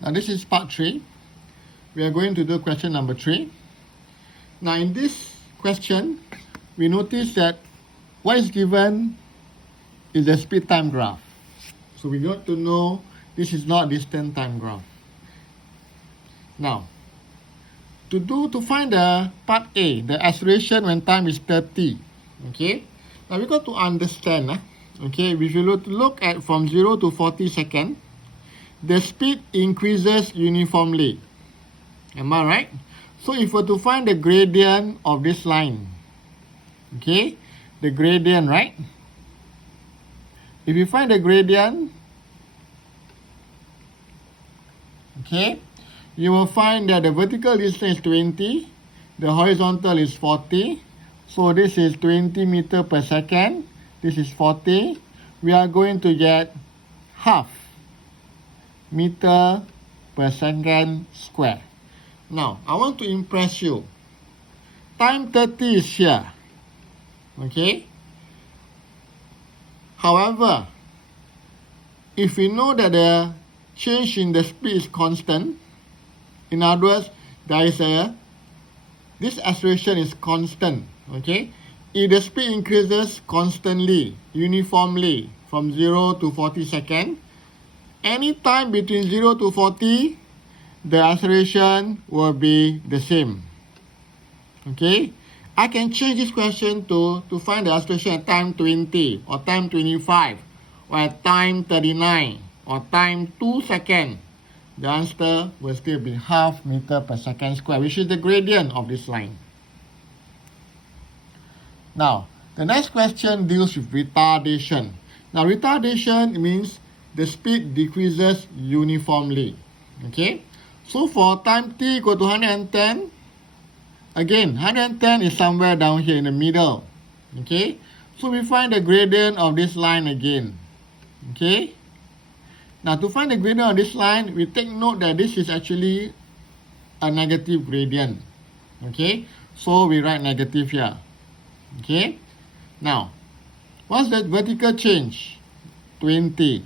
Now this is part 3. We are going to do question number 3. Now in this question, we notice that what is given is the speed time graph. So we got to know this is not distance time graph. Now, to find the part A, the acceleration when time is 30. Okay. Now we got to understand. Okay, if you look at from 0 to 40 seconds, the speed increases uniformly. Am I right? So if we're to find the gradient of this line, okay, the gradient, right? If you find the gradient, okay, you will find that the vertical distance is 20, the horizontal is 40. So this is 20 meter per second. This is 40. We are going to get half meter per second square. Now, I want to impress you. Time 30 is here. Okay? However, if we know that the change in the speed is constant, in other words, this acceleration is constant. Okay? If the speed increases constantly, uniformly, from 0 to 40 seconds, any time between 0 to 40, the acceleration will be the same. Okay? I can change this question to find the acceleration at time 20, or time 25, or at time 39, or time 2 seconds. The answer will still be half meter per second square, which is the gradient of this line. Now, the next question deals with retardation. Now, retardation means the speed decreases uniformly. Okay? So, for time t equal to 110, again, 110 is somewhere down here in the middle. Okay? So, we find the gradient of this line again. Okay? Now, to find the gradient of this line, we take note that this is actually a negative gradient. Okay? So, we write negative here. Okay? Now, what's the vertical change? 20.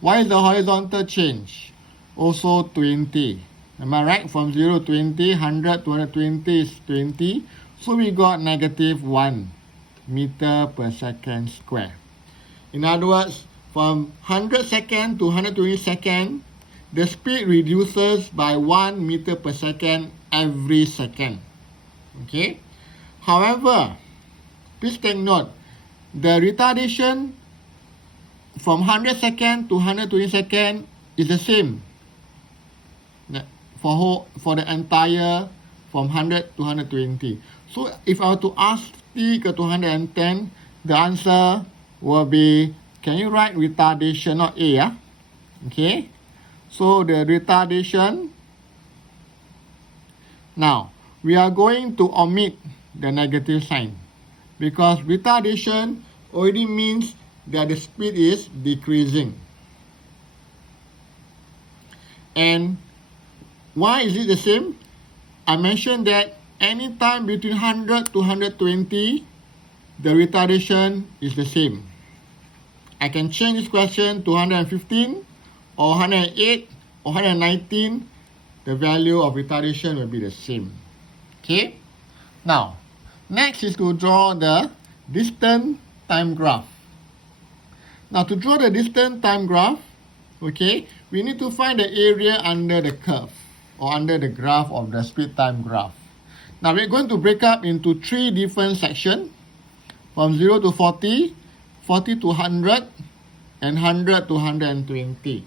Why is the horizontal change? Also 20. Am I right? From 0 to 20, 100 to 120 is 20. So, we got negative 1 meter per second square. In other words, from 100 seconds to 120 seconds, the speed reduces by 1 meter per second every second. Okay? However, please take note, the retardation from 100 seconds to 120 seconds is the same for the entire from 100 to 120. So, if I were to ask t equal to 110, the answer will be, can you write retardation, not A, yeah? Okay? So, the retardation, now, we are going to omit the negative sign because retardation already means that the speed is decreasing. And why is it the same? I mentioned that any time between 100 to 120, the retardation is the same. I can change this question to 115 or 108 or 119. The value of retardation will be the same. Okay? Now, next is to draw the distance time graph. Now, to draw the distance time graph, okay, we need to find the area under the curve or under the graph of the speed time graph. Now, we're going to break up into 3 different sections from 0 to 40, 40 to 100, and 100 to 120.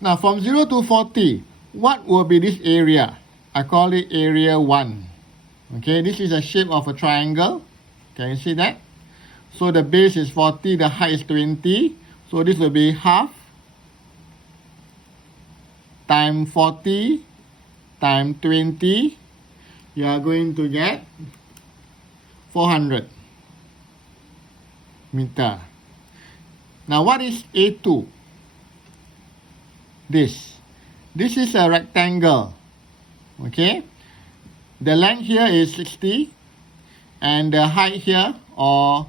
Now, from 0 to 40, what will be this area? I call it area 1. Okay, this is the shape of a triangle. Can you see that? So the base is 40, the height is 20. So this will be half times 40 times 20. You are going to get 400 meter. Now what is A2? This is a rectangle. Okay, the length here is 60 and the height here or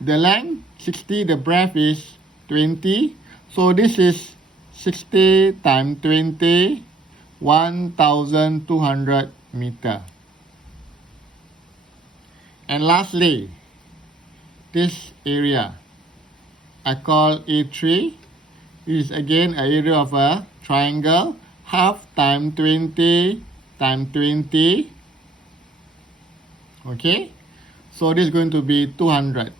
the length 60, the breadth is 20. So this is 60 times 20, 1,200 meter. And lastly, this area I call A3 is again an area of a triangle. Half times 20 times 20. Okay, so this is going to be 200.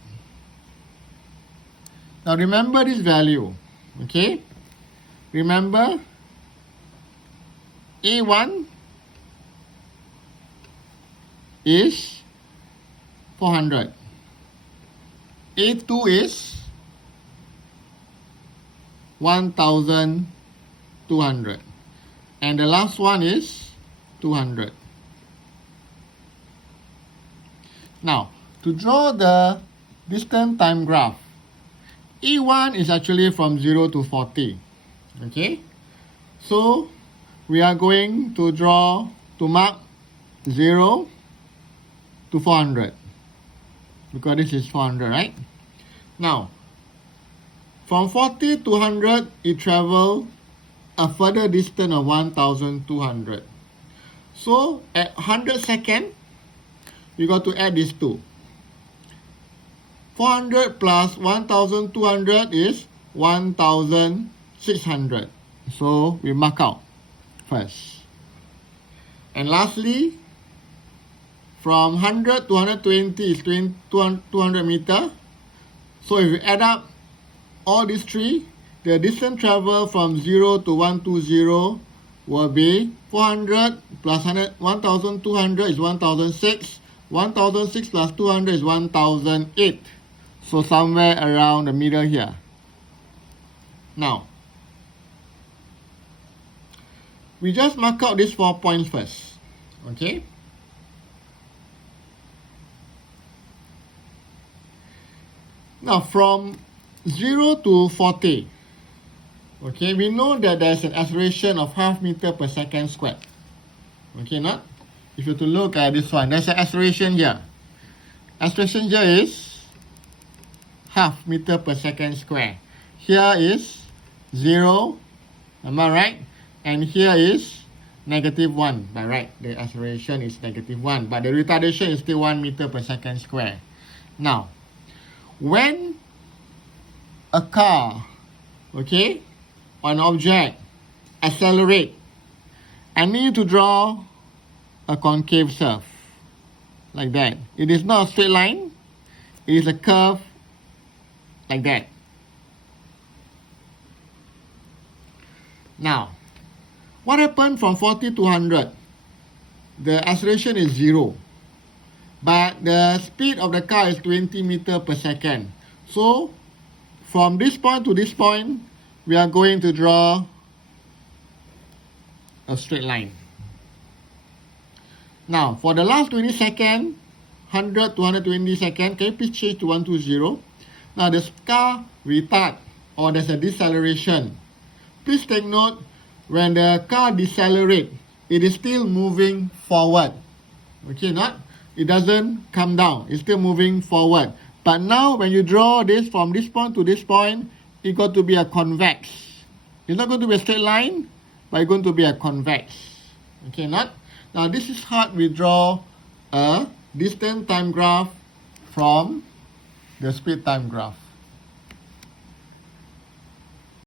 Now remember this value. Okay, remember A1 is 400. A2 is 1,200. And the last one is 200. Now, to draw the distance time graph, E1 is actually from 0 to 40. Okay? So, we are going to mark 0 to 400. Because this is 400, right? Now, from 40 to 100, it travels a further distance of 1,200. So, at 100 seconds, you got to add these two. 400 plus 1,200 is 1,600. So, we mark out first. And lastly, from 100 to 120 is 200 meter. So, if you add up all these three, the distance traveled from 0 to 120 will be 400 plus 1,200 is 1,006. 1,006 plus 200 is 1,008. So somewhere around the middle here. Now, we just mark out these 4 points first. Okay? Now, from 0 to 40, okay, we know that there's an acceleration of half meter per second squared. Okay, not? If you to look at this one, there's an acceleration here. Acceleration here is half meter per second square. Here is 0, am I right? And here is -1, by right? The acceleration is -1, but the retardation is still 1 meter per second square. Now, when a car, okay, or an object accelerate, I need to draw a concave curve like that. It is not a straight line, it is a curve like that. Now, what happened from 40 to 100? The acceleration is 0, but the speed of the car is 20 meters per second. So, from this point to this point, we are going to draw a straight line. Now, for the last 20 seconds, 100 to 120 seconds, can you please change to 120? Now, the car retard or there's a deceleration. Please take note, when the car decelerate, it is still moving forward. Okay, not? It doesn't come down. It's still moving forward. But now, when you draw this from this point to this point, it's got to be a convex. It's not going to be a straight line, but it's going to be a convex. Okay, not? Now, this is how we draw a distance time graph from the speed time graph.